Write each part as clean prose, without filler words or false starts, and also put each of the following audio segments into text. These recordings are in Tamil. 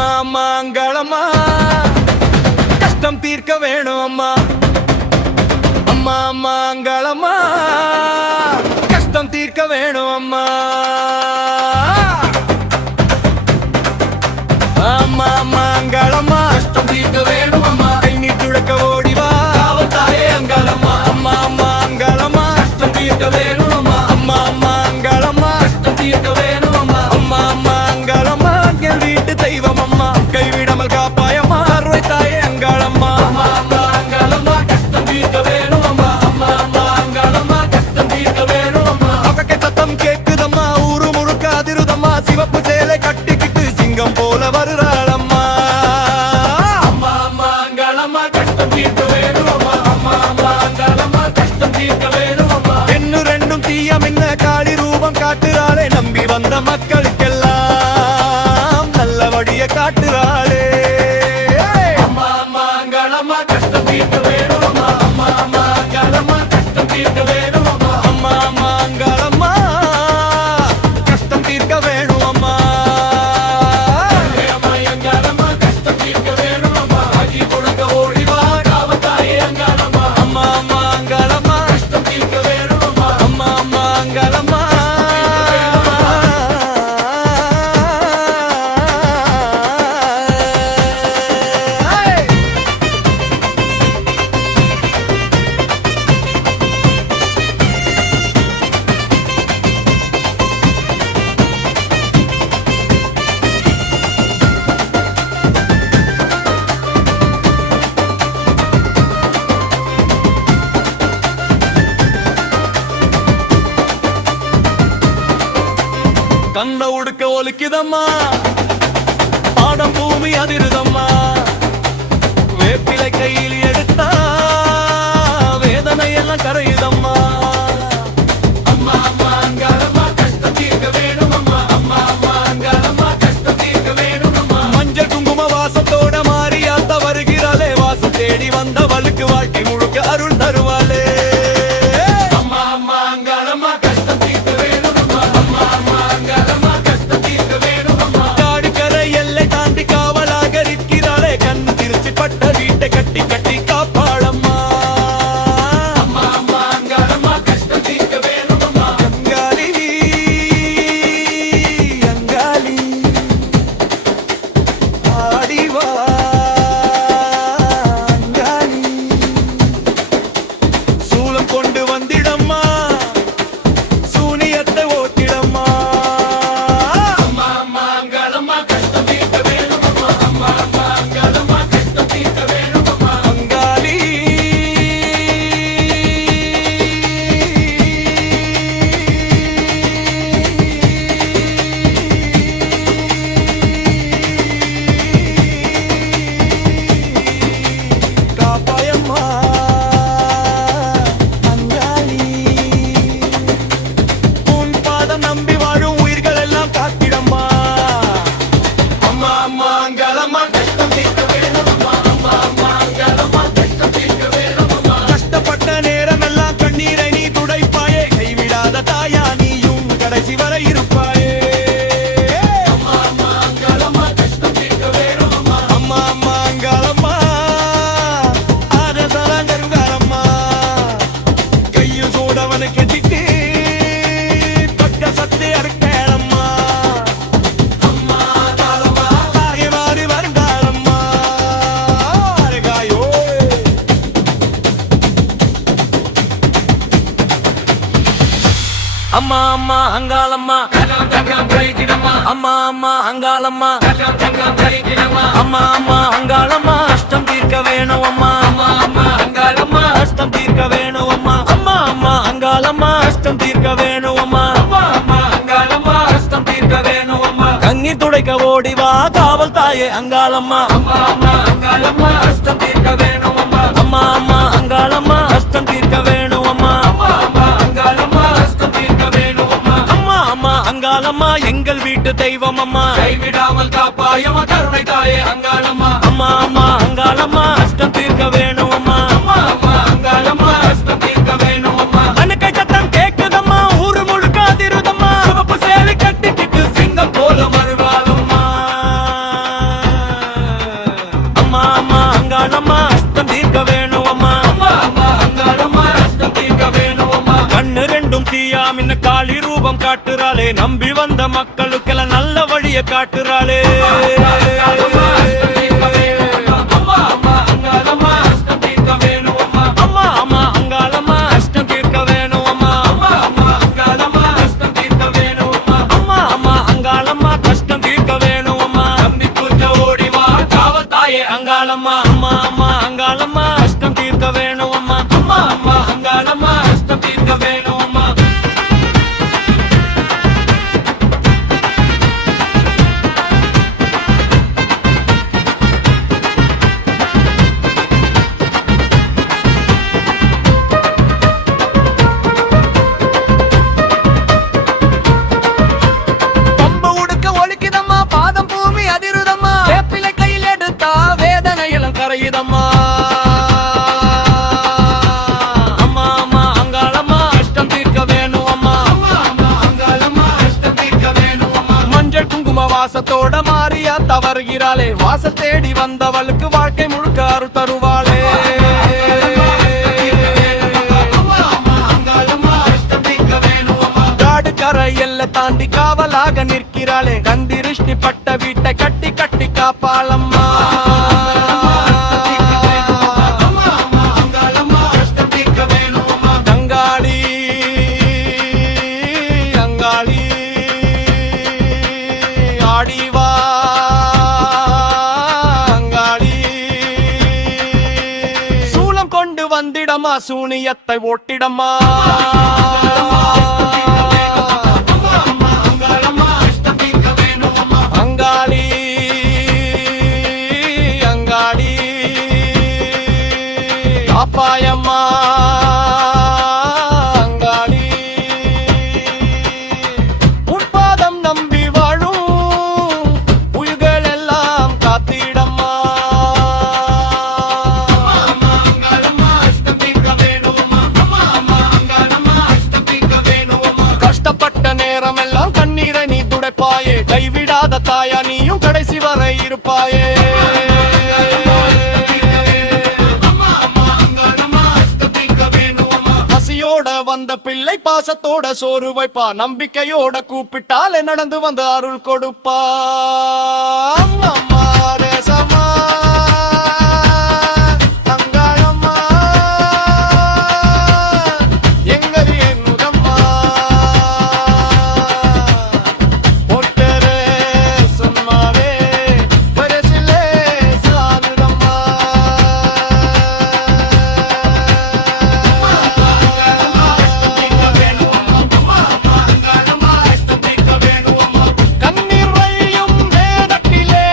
அம்மா அம்மா அங்காளம்மா கஷ்டம் தீர்க்க வேணும் அம்மா. அம்மா அம்மா அங்காளம்மா கஷ்டம் தீர்க்க வேணும் அம்மா. அம்மா அம்மா அங்காளம்மா கஷ்டம் தீர்க்க வேணும் அம்மா. கண்ணீர் துடைக்க ஓடிவா காவல் தாயே அங்காளம்மா. அம்மா அம்மா அங்காளம்மா கஷ்டம் தீர்க்க வேணும் அம்மா. அம்மா அம்மா அங்காளம்மா கஷ்டம் தீர்க்க வேணும் அம்மா. அம்மா அம்மா அங்காளம்மா என் வீட்டு தெய்வம் அம்மா. கைவிடாமல் காப்பாயம்மா அருள் தாயே அங்காளம்மா. அம்மா அம்மா அங்காளம்மா கஷ்டம் தீர்க்க வேணும் அம்மா. அம்மா அம்மா அங்காளம்மா கஷ்டம் தீர்க்க வேணும் அம்மா. அவக்கை சத்தம் கேக்குதம்மா, ஊரு முழுக்க அதிருதம்மா. சிவப்பு சேலை கட்டிக்கிட்டு சிங்கம் போல வருறாளம்மா. அம்மா அம்மா அங்காளம்மா கஷ்டம் தீர்க்க வேணும் அம்மா. அம்மா அம்மா அங்காளம்மா கஷ்டம் தீர்க்க வேணும் அம்மா. பெண்ணு ரெண்டும் தீயம் என்ன காளி ரூபம் காட்டுறாளே. நம்பி வந்த மக்களுக்கெல்லாம் நல்ல வழிய காட்டுறாளே. அம்மா அம்மா அங்காளம்மா கஷ்டம் தீர்க்க வேணும் அம்மா. அம்மா அம்மா அங்காளம்மா கஷ்டம் தீர்க்க வேணும் அம்மா. அம்மா அம்மா அங்காளம்மா கஷ்டம் தீர்க்க வேணும் அம்மா. அம்மா அங்காளம்மா கஷ்டம் தீர்க்க வேணும் அம்மா. அடி கொடுக்க ஓடிவா காவல் தாயே அங்காளம்மா. அம்மா அம்மா அங்காளம்மா கஷ்டம் தீர்க்க வேணும் அம்மா. அம்மா அம்மா அங்காளம்மா கண்ண உடுக்க ஒலிக்குதம்மா, பாடம் பூமி அதிருதம்மா. வேப்பிலை கையில் எடுத்தா வேதனை எல்லாம் கரையுதம்மா. அம்மா அம்மா அங்காளம்மா கஷ்டம் தீர்க்க வேணும் அம்மா. அம்மா அம்மா அங்காளம்மா கஷ்டம் தீர்க்க வேணும் அம்மா. மஞ்சள் குங்கும வாசத்தோட மாறியாத்த வருகிறாளே. வாசம் தேடி வந்தவளுக்கு வாழ்க்கை முழுக்க அருள் தருவாளே. அம்மா அம்மா அங்காளம்மா கஷ்டம் தீர்க்க வேணும் அம்மா. அம்மா அம்மா அங்காளம்மா கஷ்டம் தீர்க்க வேணும் அம்மா. காடுகரை எல்லை தாண்டி காவலாக இருக்கிறாளே. கண்ணு திருச்சி பட்ட வீட்டை கட்டி கட்டி காப்பாளம்மா. அம்மா அம்மா அங்காளம்மா கஷ்டம் தீர்க்க வேணும் அம்மா. அங்காளி அங்காளி ஆடிவா அங்காளி. சூலம் கொண்டு வந்திடம்மா, சூனியத்தை ஓட்டிடம்மா. அம்மா அம்மா அங்காளம்மா கஷ்டம் தீர்க்க வேணும் அம்மா. அம்மா அம்மா அங்காளம்மா கஷ்டம் தீர்க்க வேணும் அம்மா. அங்காளி காப்பாயம்மா அங்காளி. உன் பாதம் நம்பி வாழும் உயிர்கள் எல்லாம் காத்திடம்மா. அம்மா அம்மா அங்காளம்மா கஷ்டம் தீர்க்க வேணும் அம்மா. அம்மா அம்மா அங்காளம்மா கஷ்டம் தீர்க்க வேணும் அம்மா. கஷ்டப்பட்ட நேரம் எல்லாம் கண்ணீரை நீ துடைப்பாயே. கைவிடாத தாயா நீயும் கடைசி வரை இருப்பாயே. அம்மா அம்மா அங்காளம்மா கஷ்டம் தீர்க்க வேணும் அம்மா. அம்மா அம்மா அங்காளம்மா ஆரசலங்கருங்காளம்மா. கையும் சூடவனை கெட்டிட்டு பக்க சத்து அறுக்கேளம்மா. அம்மா காலம்மா தாயை மாறி வருங்காளம்மா. அருகாயோ அம்மா அம்மா அங்காளம்மா அம்மா அம்மா அங்காளம்மா அம்மா அம்மா அங்காளம்மா கஷ்டம் தீர்க்க வேணும் அம்மா. அம்மா அம்மா அங்காளம்மா கஷ்டம் தீர்க்க வேணும் அம்மா. அம்மா அம்மா அங்காளம்மா கஷ்டம் தீர்க்க வேணும் அம்மா. அம்மா அம்மா அங்காளம்மா கஷ்டம் தீர்க்க வேணும் அம்மா. கண்ணீர் துடைக்க ஓடிவா காவல் தாயே அங்காளம்மா. அம்மா அம்மா அங்காளம்மா கஷ்டம் தீர்க்க வேணும் அம்மா. அம்மா அம்மா அங்காளம்மா கஷ்டம் தீர்க்க வேணும் அம்மா. அம்மா அம்மா அங்காளம்மா கஷ்டம் தீர்க்க வேணும் அம்மா. அம்மா அம்மா அங்காளம்மா எங்கள் வீட்டு தெய்வம் அம்மா. கைவிடாமல் காப்பாயம்மா கருணை தாயே அங்காளம்மா. அம்மா அம்மா அங்காளம்மா கஷ்டம் தீர்க்க வேணும் அம்மா. அம்மா அம்மா அங்காளம்மா கஷ்டம் தீர்க்க வேணும் அம்மா. அன்னைக்கு சத்தம் கேக்குதம்மா, ஊரு முழுக்க அதிருதம்மா. சிவப்பு சேலை கட்டிக்கிட்டு சிங்கம் போல மறுவாளம்மா. சக்தியா மின்ன காளி ரூபம் காட்டுறாளே நம்பி வந்த மக்களுக்கெல்லாம் நல்ல வழிய காட்டுறாளே அங்காளம்மா அம்மா அம்மா அங்காளம்மா கஷ்டம் தீர்க்க வேணும் அம்மா அம்மா அம்மா அங்காளம்மா கஷ்டம் தீர்க்க வேணும் அம்மா பம்பு உடுக்க ஒலிக்குதம்மா பாதம் பூமி அதிருதம்மா வேப்பிலை கையில் எடுத்தா வேதனையிலும் கரையுதம்மா அம்மா அம்மா அங்காளம்மா கஷ்டம் தீர்க்க வேணும் அம்மா அம்மா அம்மா அங்காளம்மா கஷ்டம் தீர்க்க வேணும் அம்மா மஞ்சள் குங்கும வாசத்தோட மாறியா தவறுகிறாளே வாச தேடி வந்தவளுக்கு வாழ்க்கை முழுக்க அருள் தருவாளே கரையெல்ல தாண்டி காவலாக நிற்கிறாளே கந்திருஷ்டி பட்ட வீட்டை கட்டி கட்டி காப்பாளம்மா அங்காளி அங்காளி ஆடிவா அங்காளி சூலம் கொண்டு வந்திடமா சூனியத்தை ஓட்டிடமா அங்காளி அங்காளி அப்பாயம்மா அங்காளி உட்பாதம் நம்பி வாழும் உயிர்கள் எல்லாம் காத்திடம்மா கஷ்டப்பட்ட நேரம் எல்லாம் கண்ணீரை நீ துடைப்பாயே கைவிடாத தாயா நீயும் கடைசி வரை இருப்பாயே பசியோட வந்த பிள்ளை பாசத்தோட சோறு வைப்பா நம்பிக்கையோட கூப்பிட்டாலே நடந்து வந்து அருள் கொடுப்பா அம்மா தேசமா அங்காளம்மா எங்கள் என்னுதம்மா ஒட்டரே சும்மாவே பரிசிலே சானுதம்மா கண்ணீர் வழியும் வேதத்திலே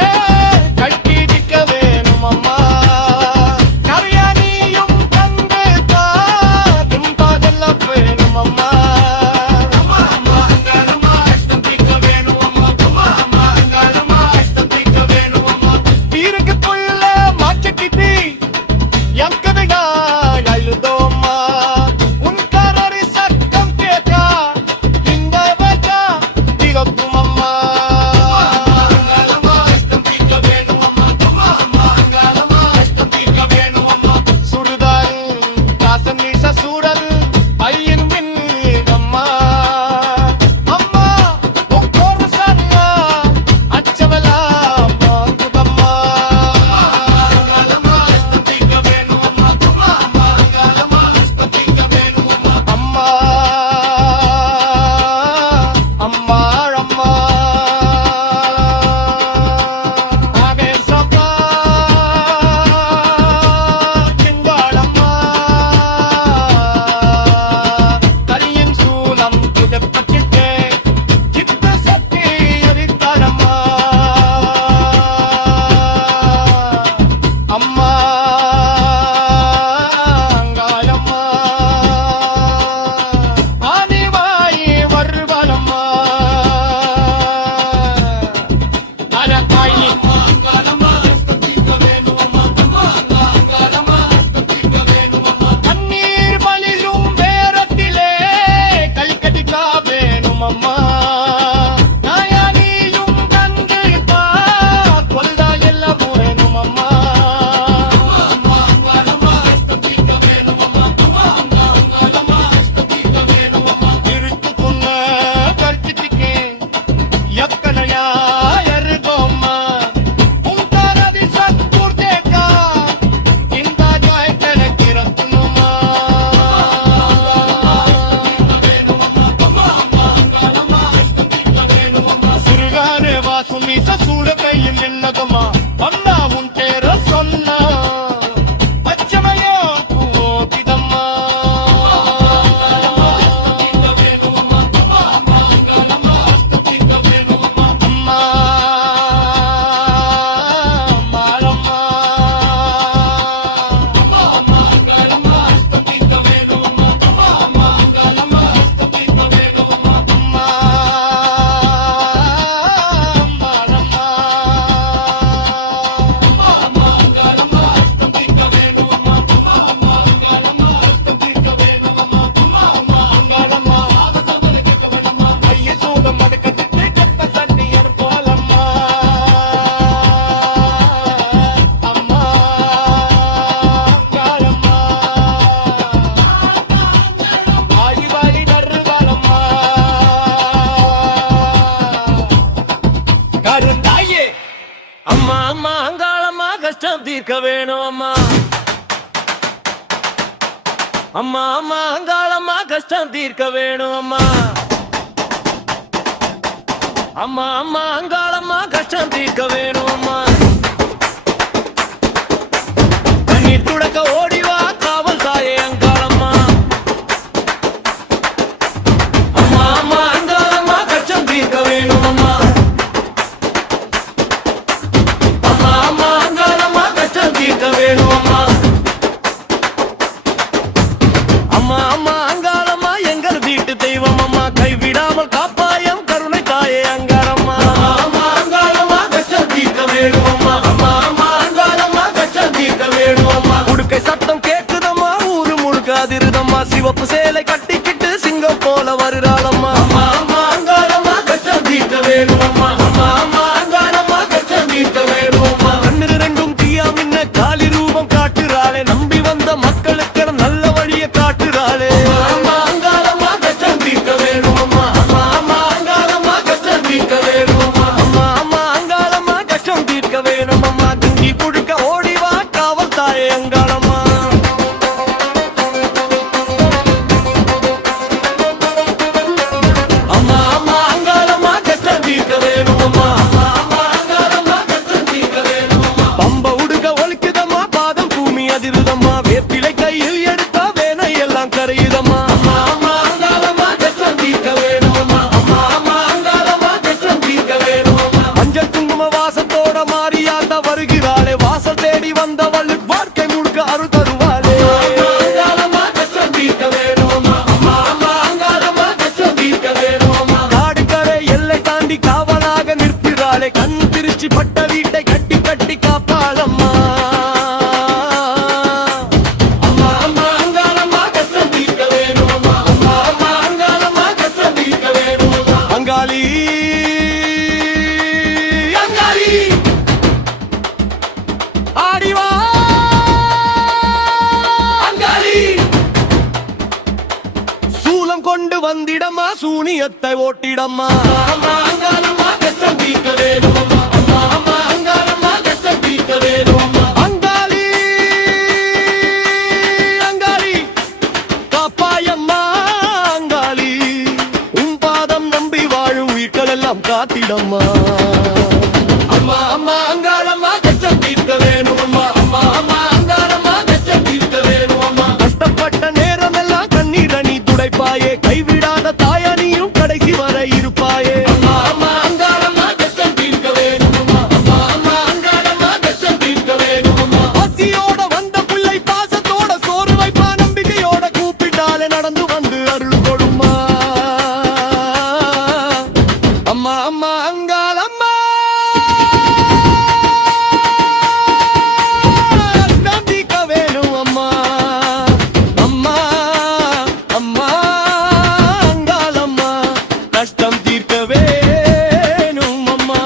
அம்மா அங்காளம்மா கஷ்டம் தீர்க்க வேணும் அம்மா. அம்மா அம்மா அங்காளம்மா கஷ்டம் தீர்க்க வேணும் அம்மா. அம்மா அம்மா அங்காளம்மா கஷ்டம் தீர்க்க வேணும் அம்மா. கண்ணீர் துடக்க ஓடிவா காவல் தாயே அங்காளம்மா. அம்மா அம்மா அங்காளம்மா கஷ்டம் தீர்க்க வேணும் அம்மா. அம்மா அம்மா அங்காளம்மா கஷ்டம் தீர்க்க வேணும் அம்மா. அம்மா அம்மா அங்காளம்மா எங்கள் வீட்டு தெய்வம் அம்மா. கைவிடாமல் காப்பாயம் கருணை தாயே அங்காளம்மா. அம்மா அங்காளம்மா கஷ்டம் தீர்க்க வேணும் அம்மா. அம்மா அம்மா அங்காளம்மா கஷ்டம் தீர்க்க வேணும் அம்மா. உடுக்கை சத்தம் கேக்குதம்மா ஊரு முழுக்க அதிருதம்மா. சிவப்பு சேலை கட்டிக்கிட்டு சிங்கம் போல வருறாளம்மா. அம்மா அம்மா அங்காளம்மா கஷ்டம் தீர்க்க வேணும் அம்மா. அம்மா அம்மா அங்காளம்மா கஷ்டம் தீர்க்க வேணும் அம்மா. கண்ணில் ரெண்டும் தீயா மின்ன காளி ரூபம் காட்டுறாளே. நம்பி வந்த மக்களுக்கு நல்ல வழிய காட்டுறாளே. அம்மா அங்காளம்மா கஷ்டம் தீர்க்க வேணும் அம்மா. அம்மா அம்மா அங்காளம்மா கஷ்டம் தீர்க்க வேணும் அம்மா. அம்மா அம்மா அங்காளம்மா கஷ்டம் தீர்க்க வேணும் அம்மா. துங்கி புழுக்க ஓடிவா காவல் தாயே அங்காளம்மா. அம்மா அம்மா அங்காளம்மா கஷ்டம் தீர்க்க வேணும் அம்மா. அம்மா அம்மா அங்காளம்மா கஷ்டம் தீர்க்க வேணும் அம்மா. பம்ப உடுக்க ஒலிக்குதம்மா பாதம் பூமி அதிருதம்மா. வேப்பிலை கையில் எடுத்தா வேனை எல்லாம் கரையுதம்மா. அம்மா அம்மா அங்காளம்மா கஷ்டம் தீர்க்க வேணும் அம்மா. அம்மா அம்மா அங்காளம்மா கஷ்டம் தீர்க்க வேணும் அம்மா. மஞ்சள் குங்கும வாசத்தோட மாறியாத்தா வருகிறாளே. வாசல் தேடி வந்தவள் வாழ்க்கை முழுக்க அருள் தருவாளே. அங்காளம்மா கஷ்டம் தீர்க்க வேணும் அம்மா. அம்மா அம்மா அங்காளம்மா கஷ்டம் தீர்க்க வேணும் அம்மா. காடு கரை எல்லை தாண்டி காவலாக நிற்கிறாளே. கண் திருச்சி பட்ட வீட்டை கட்டி கட்டி காப்பாளம்மா. அம்மா அம்மா அங்காளம்மா கஷ்டம் தீர்க்க வேணும் அம்மா. அம்மா அம்மா அங்காளம்மா கஷ்டம் தீர்க்க வேணும் அம்மா. அங்காளி அங்காளி ஆடிவா அங்காளி. சூலம் கொண்டு வந்திடம்மா சூனியத்தை ஓட்டிடம்மா. அம்மா அங்காளம்மா கஷ்டம் தீர்க்க வேணும் அம்மா. அம்மா அம்மா அங்காளம்மா கஷ்டம் தீர்க்க வேணும் அம்மா. அங்காளி அங்காளி காப்பாயம்மா அங்காளி. உன் பாதம் நம்பி வாழும் வீட்கள் எல்லாம் காத்திடம்மா. அம்மா அம்மா அங்காளம்மா கஷ்டம் தீர்க்க வேணும் அம்மா. அம்மா அம்மா அங்காளம்மா கஷ்டம் தீர்க்க வேணும் அம்மா. கஷ்டப்பட்ட நேரம் எல்லாம் கண்ணீரை நீ துடைப்பாயே. கைவிடாத தாயணியும் கடைசி வரை இருப்பாயே. அம்மா அம்மா அங்காளம்மா கஷ்டம் தீர்க்க வேணும் அம்மா. அம்மா அம்மா அங்காளம்மா கஷ்டம் தீர்க்க வேணும் அம்மா. பசியோட வந்த பிள்ளை பாசத்தோட சோறு வைப்பா. நம்பிக்கையோட கூப்பிட்டாலே நடந்து வந்து அருள் கொடுமா. அம்மா அம்மா அங்காளம்மா கஷ்டம் தீர்க்க வேணும் அம்மா. அம்மா அம்மா அங்காளம்மா கஷ்டம் தீர்க்க வேணும் அம்மா.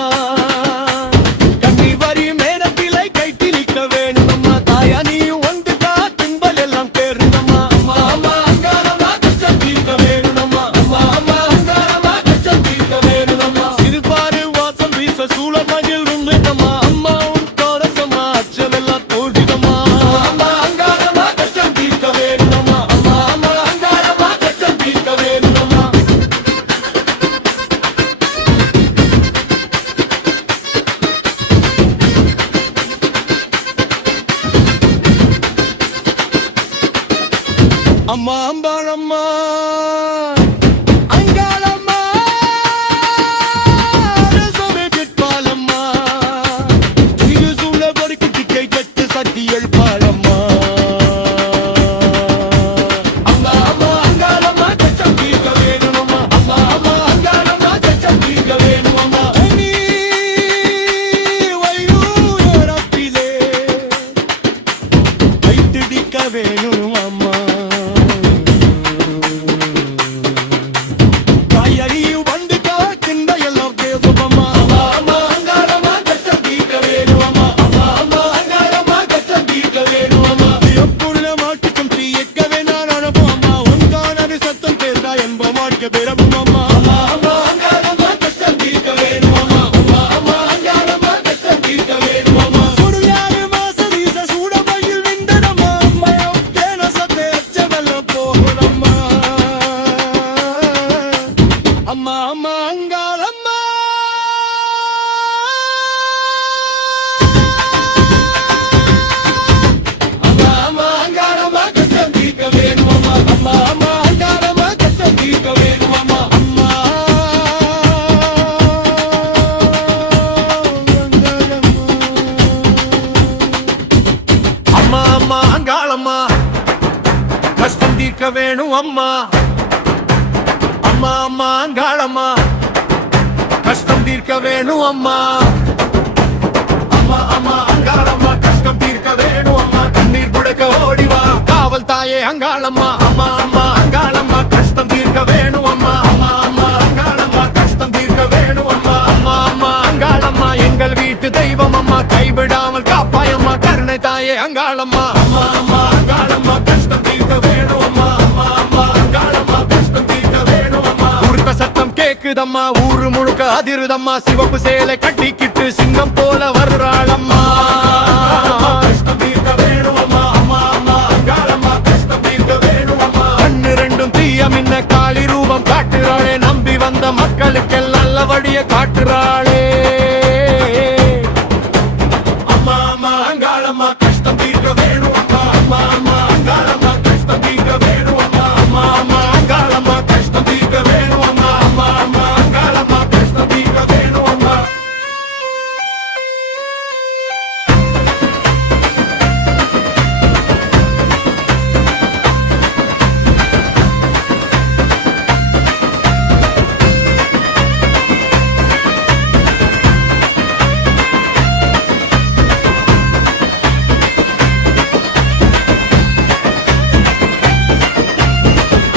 கண்ணி வரி மேடப்பிலை கைட்டிலிக்க வேணும் அம்மா. தாயா நீயும் வந்துட்டா துன்பல் எல்லாம் பேருந்தம்மா. அம்மா அம்மா அங்காளம்மா கஷ்டம் தீர்க்க வேணும் அம்மா. அம்மா அம்மா அங்காளம்மா கஷ்டம் தீர்க்க வேணும் அம்மா. சிறுபாறு வாசம் வீச சூழமகில் இருந்தம்மா. அம்மா உன் தோரசம்மா அச்சல் எல்லாம் தோழிதம்மா. அம்மா அங்காளம்மா கஷ்டம் தீர்க்க வேணும் அம்மா. அம்மா அம்மா அங்காளம்மா கஷ்டம் தீர்க்க வேணும் அம்மா. அம்மா அம்பாளம்மா அங்காளம்மா அரசமே கேட்பாளம்மா. திரு சூழ பொறுக்கி திக்கை கட்டு சக்தி எழுப்பாளம்மா. அம்மா அம்மா அங்காளம்மா கஷ்டம் தீர்க்க வேணும் அம்மா. அம்மா அம்மா அங்காளம்மா கஷ்டம் தீர்க்க வேணும் அம்மா. நீ வயூரப்பிலே கைத்திடிக்க வேணும் அம்மா. தீர்க்க வேணும் அம்மா. அம்மா அம்மா அங்காளம்மா கஷ்டம் தீர்க்க வேணும் அம்மா. அம்மா அம்மா அங்காளம்மா கஷ்டம் தீர்க்க வேணும் அம்மா. கண்ணீர் புடைக்க ஓடிவா காவல் தாயே அங்காளம்மா. அம்மா அம்மா அங்காளம்மா கஷ்டம் தீர்க்க வேணும் அம்மா. அம்மா அம்மா அங்காளம்மா கஷ்டம் தீர்க்க வேணும் அம்மா. அம்மா அம்மா அங்காளம்மா எங்கள் வீட்டு தெய்வம் அம்மா. கைவிடாமல் காப்பாயம்மா கருணை தாயே அங்காளம்மா. அம்மா அம்மா அங்காளம்மா கஷ்டம் தீர்க்க வேணும் அம்மா. அம்மா அம்மா அங்காளம்மா கஷ்டம் தீர்க்க வேணும் அம்மா. உருக்க சத்தம் கேக்குதம்மா ஊரு முழுக்க அதிருதம்மா. சிவப்பு சேலை கட்டிக்கிட்டு சிங்கம் போல வர்றாளம்மா. கஷ்டம் தீர்க்க வேணும் அம்மா. அம்மா அம்மா அங்காளம்மா கஷ்டம் தீர்க்க வேணும் அம்மா. கண்ணு ரெண்டும் தீய மின்ன காளி ரூபம் காட்டுறாளே. நம்பி வந்த மக்களுக்கெல்லாம் நல்ல வழிய காட்டுறாளே. அம்மா அம்மா அங்காளம்மா கஷ்டம் தீர்க்க வேணும் அம்மா. அம்மா அம்மா அங்காளம்மா கஷ்டம் தீர்க்க வேணும் அம்மா. அம்மா அம்மா அங்காளம்மா கஷ்டம் தீர்க்க வேணும் அம்மா. அம்மா அம்மா அங்காளம்மா கஷ்டம் தீர்க்க வேணும் அம்மா.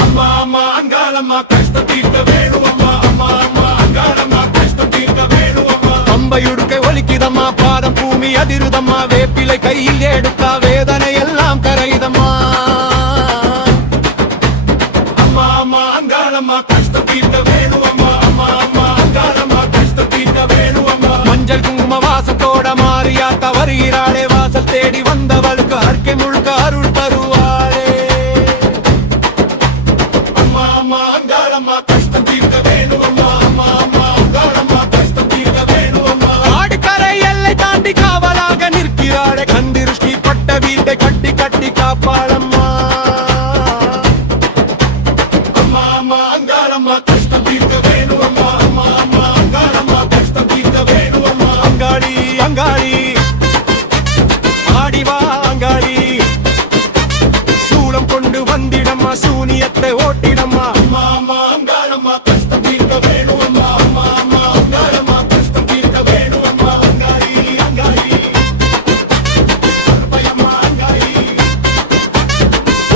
அம்மா அம்மா அங்காளம்மா கஷ்டம் தீர்க்க வேணும் அம்மா. அம்மா அம்மா அங்காளம்மா கஷ்டம் தீர்க்க வேணும் அம்மா. பம்பையுடுக்கை ஒலிக்குதம்மா பாதம் பூமி அதிருதம்மா. வேப்பிலை கையில் எடுத்தா வேதனை எல்லாம் கரையுதம்மா. அம்மா அம்மா அங்காளம்மா கஷ்டம் தீர்க்க வேணும் அம்மா. அம்மா அம்மா அங்காளம்மா கஷ்டம் தீர்க்க வேணும் அம்மா. மஞ்சள் குங்கும வாசத்தோட மாறியாத்தா வருகிறாளே. வாசல் தேடி வந்தவளுக்கு அர்க்கை முழுக்க அருள் தருவாளே. அம்மா அம்மா அங்காளம்மா கஷ்டம் தீர்க்க வேணும் அம்மா. அம்மா அம்மா அங்காளம்மா கஷ்டம் தீர்க்க வேணும் அம்மா. ஆடுகரை எல்லை தாண்டி காவலாக நிற்கிறாளே. கந்திருஷ்டி பட்ட வீட்டை கட்டி கட்டி காப்பாளம்மா. அம்மா அம்மா அங்காளம்மா கஷ்டம் தீர்க்க வேணும் அம்மா. அம்மா அம்மா அங்காளம்மா கஷ்டம் தீர்க்க வேணும் அம்மா. அங்காளி அங்காளி ஆடிவா அங்காளி. சூளம் கொண்டு வந்திடம்மா சூனியத்தை ஓட்டிடம்மா. அம்மா அம்மா அங்காளம்மா கஷ்டம் தீர்க்க வேணும் அம்மா. அம்மா அம்மா அங்காளம்மா கஷ்டம் தீர்க்க வேணும் அம்மா. அங்காளி அங்காளி அற்பயம்மா அங்காளி.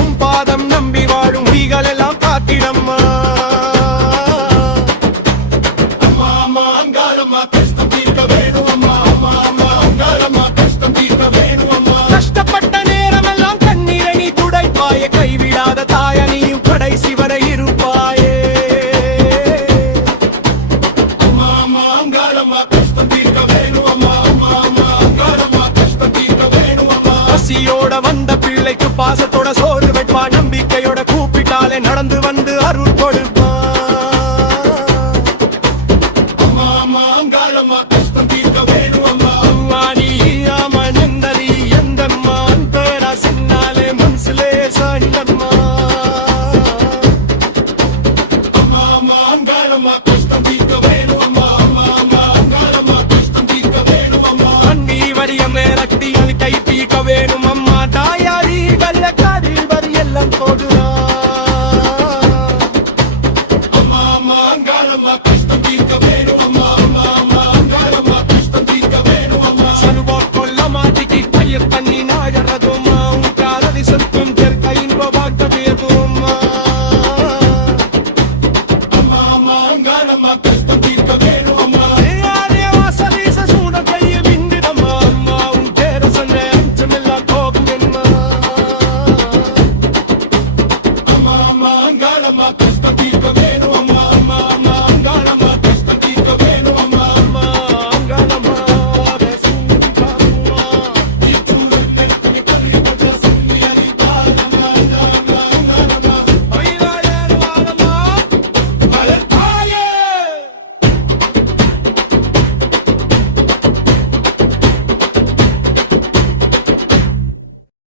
உன் பாதம் நம்பி வாழும் வீகள் எல்லாம் காத்திடம்மா. அம்மா அம்மா அங்காளம்மா கஷ்டம் தீர்க்க வேணும் அம்மா. அம்மா அம்மா அங்காளம்மா கஷ்டம் தீர்க்க வேணும் அம்மா. கஷ்டப்பட்ட நேரமெல்லாம் கண்ணீரை நீ துடைப்பாயே. கைவிடாத தாய நீயும் கடைசி வரை இருப்பாயே. அம்மா அம்மா அங்காளம்மா கஷ்டம் தீர்க்க வேணும் அம்மா. அம்மா அம்மா அங்காளம்மா கஷ்டம் தீர்க்க வேணும் அம்மா. பசியோட வந்த பிள்ளைக்கு பாசத்தோட சோறு வைப்பா. நம்பிக்கையோட கூப்பிட்டாலே நடந்து வந்து அருள் கொடுப்பா.